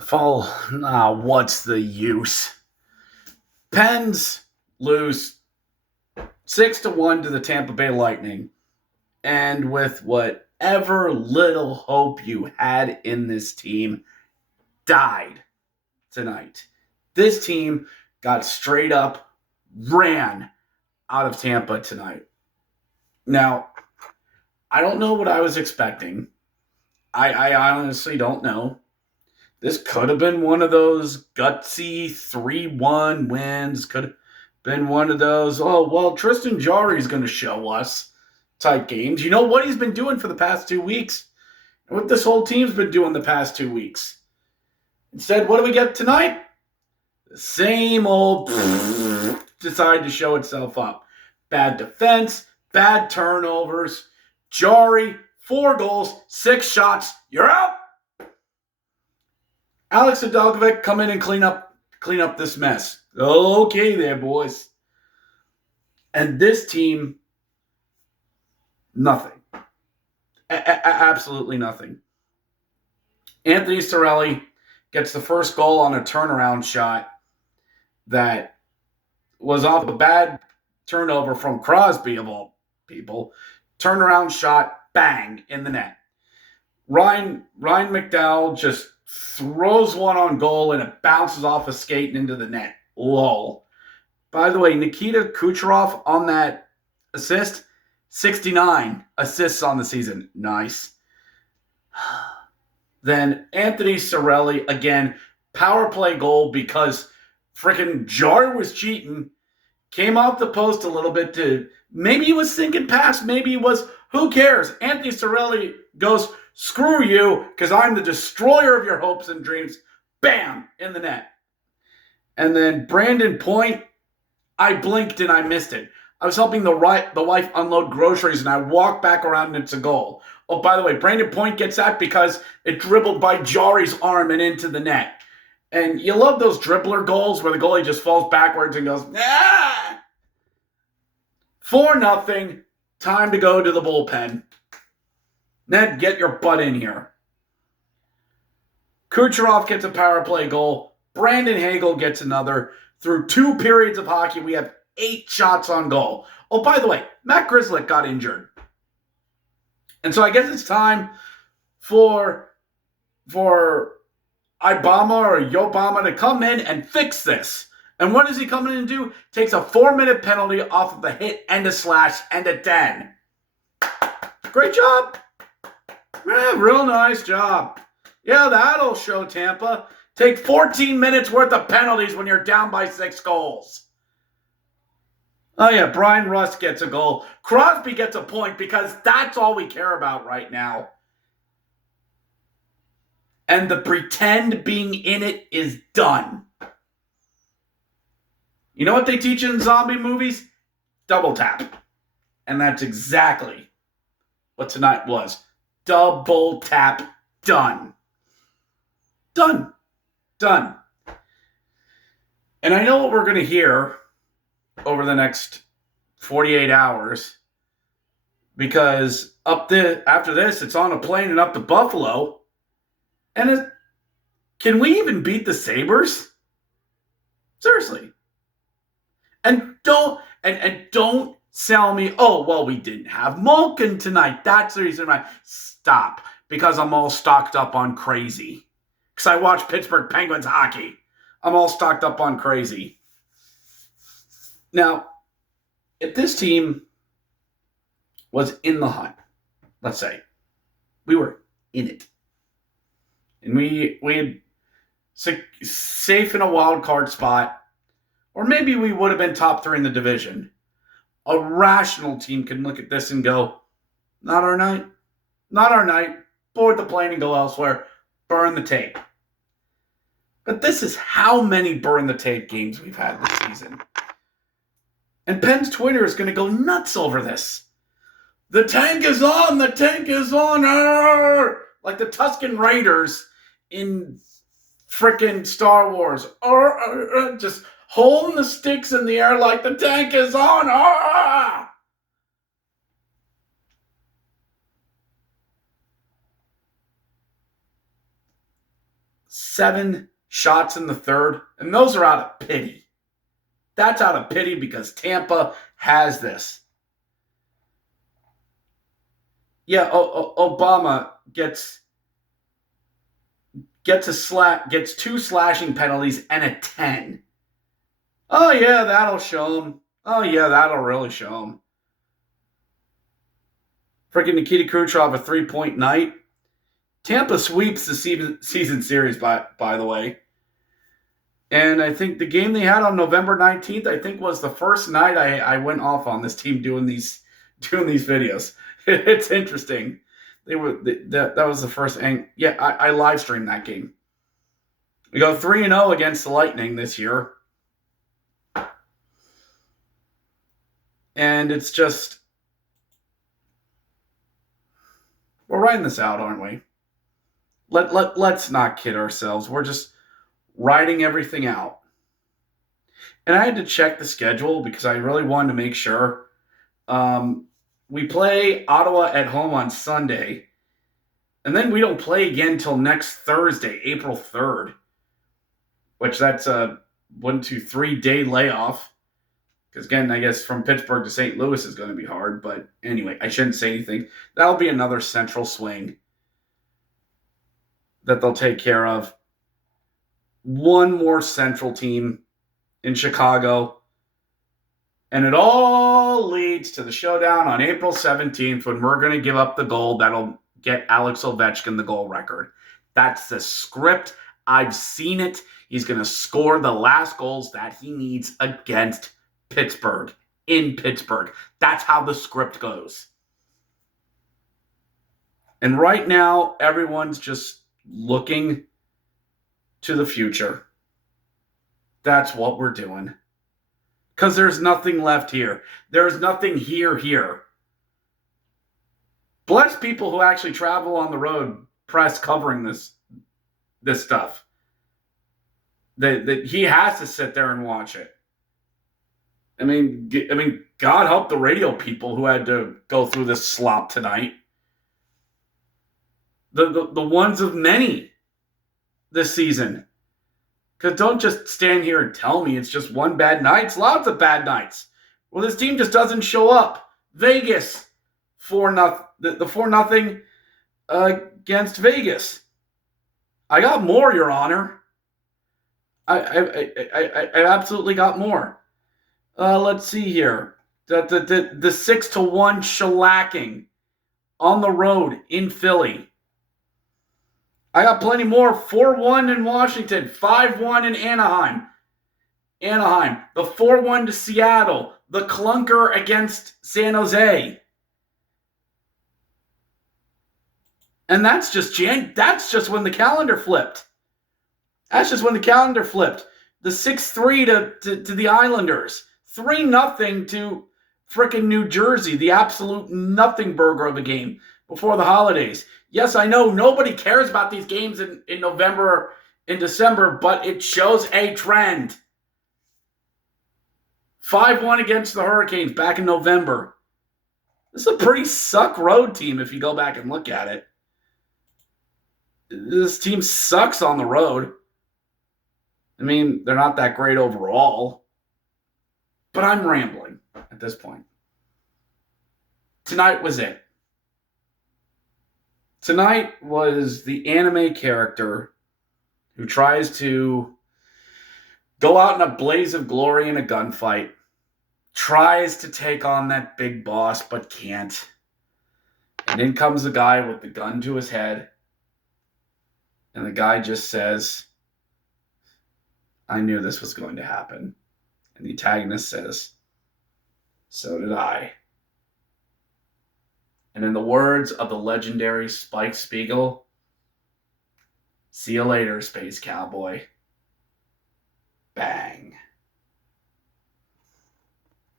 Fall. What's the use? Pens lose 6-1 to the Tampa Bay Lightning. And with whatever little hope you had in this team, died tonight. This team got straight up ran out of Tampa tonight. Now, I don't know what I was expecting. I honestly don't know. This could have been one of those gutsy 3-1 wins. Could have been one of those, oh, well, Tristan Jarry's going to show us type games. You know what he's been doing for the past 2 weeks? What this whole team's been doing the past 2 weeks. Instead, what do we get tonight? The same old decide to show itself up. Bad defense, bad turnovers. Jarry, 4 goals, 6 shots. You're out. Alex Adalkovic, come in and clean up this mess. Okay there, boys. And this team, nothing. Absolutely nothing. Anthony Cirelli gets the first goal on a turnaround shot that was off a bad turnover from Crosby, of all people. Turnaround shot, bang, in the net. Ryan McDowell just throws one on goal and it bounces off a skate and into the net. Lol. By the way, Nikita Kucherov on that assist, 69 assists on the season. Nice. Then Anthony Cirelli, again, power play goal because freaking Jar was cheating. Came off the post a little bit to, maybe he was thinking pass, maybe he was, who cares? Anthony Cirelli goes, screw you, because I'm the destroyer of your hopes and dreams. Bam, in the net. And then Brandon Point, I blinked and I missed it. I was helping the wife unload groceries and I walked back around and it's a goal. Oh, by the way, Brandon Point gets that because it dribbled by Jarry's arm and into the net. And you love those dribbler goals where the goalie just falls backwards and goes, ah! 4-0. Time to go to the bullpen. Ned, get your butt in here. Kucherov gets a power play goal. Brandon Hagel gets another. Through 2 periods of hockey, we have 8 shots on goal. Oh, by the way, Matt Grzelcyk got injured. And so I guess it's time for Ibama or Yobama to come in and fix this. And what does he come in and do? Takes a 4-minute penalty off of a hit and a slash and a 10. Great job. Yeah, real nice job. Yeah, that'll show Tampa. Take 14 minutes worth of penalties when you're down by 6 goals. Oh, yeah, Brian Rust gets a goal. Crosby gets a point because that's all we care about right now. And the pretend being in it is done. You know what they teach in zombie movies? Double tap. And that's exactly what tonight was. Double tap. Done. Done. Done. And I know what we're going to hear over the next 48 hours because after this, it's on a plane and up to Buffalo. And can we even beat the Sabres? Seriously. And don't sell me, oh, well, we didn't have Malkin tonight. That's the reason why. Stop. Because I'm all stocked up on crazy. Because I watch Pittsburgh Penguins hockey. I'm all stocked up on crazy. Now, if this team was in the hunt, let's say, we were in it. And we had safe in a wild card spot, or maybe we would have been top 3 in the division. A rational team can look at this and go, not our night. Not our night. Board the plane and go elsewhere. Burn the tape. But this is how many burn the tape games we've had this season. And Penn's Twitter is going to go nuts over this. The tank is on. The tank is on. Arr! Like the Tusken Raiders in frickin' Star Wars. Arr! Just holding the sticks in the air like the tank is on. Arr! 7 shots in the third, and those are out of pity. That's out of pity because Tampa has this. Yeah, Obama gets 2 slashing penalties and a 10. Oh yeah, that'll show him. Oh yeah, that'll really show him. Freaking Nikita Kucherov, a 3-point night. Tampa sweeps the season series, by the way. And I think the game they had on November 19th, I think, was the first night I went off on this team doing these videos. It's interesting. That was the first. And yeah, I live streamed that game. We go 3-0 against the Lightning this year. And it's just, we're writing this out, aren't we? Let's not kid ourselves. We're just writing everything out. And I had to check the schedule because I really wanted to make sure. We play Ottawa at home on Sunday. And then we don't play again till next Thursday, April 3rd. Which that's a 3-day layoff. Because again, I guess from Pittsburgh to St. Louis is going to be hard. But anyway, I shouldn't say anything. That'll be another central swing that they'll take care of. One more central team in Chicago. And it all leads to the showdown on April 17th when we're going to give up the goal that'll get Alex Ovechkin the goal record. That's the script. I've seen it. He's going to score the last goals that he needs against Pittsburgh, in Pittsburgh. That's how the script goes. And right now, everyone's just looking to the future. That's what we're doing. Because there's nothing left here. There's nothing here. Bless people who actually travel on the road, press covering this stuff. That he has to sit there and watch it. I mean, God help the radio people who had to go through this slop tonight. The ones of many this season. Because don't just stand here and tell me it's just one bad night. It's lots of bad nights. Well, this team just doesn't show up. Vegas, 4-0. The 4-0 against Vegas. I got more, Your Honor. I absolutely got more. Let's see here. The 6-1 shellacking on the road in Philly. I got plenty more. 4-1 in Washington. 5-1 in Anaheim. The 4-1 to Seattle. The clunker against San Jose. And that's just when the calendar flipped. The 6-3 to the Islanders. 3-0 to frickin' New Jersey. The absolute nothing burger of a game before the holidays. Yes, I know nobody cares about these games in November and December, but it shows a trend. 5-1 against the Hurricanes back in November. This is a pretty suck road team if you go back and look at it. This team sucks on the road. I mean, they're not that great overall. But I'm rambling at this point. Tonight was it. Tonight was the anime character who tries to go out in a blaze of glory in a gunfight, tries to take on that big boss, but can't. And in comes the guy with the gun to his head, and the guy just says, I knew this was going to happen. And the antagonist says, so did I. And in the words of the legendary Spike Spiegel, see you later, Space Cowboy. Bang.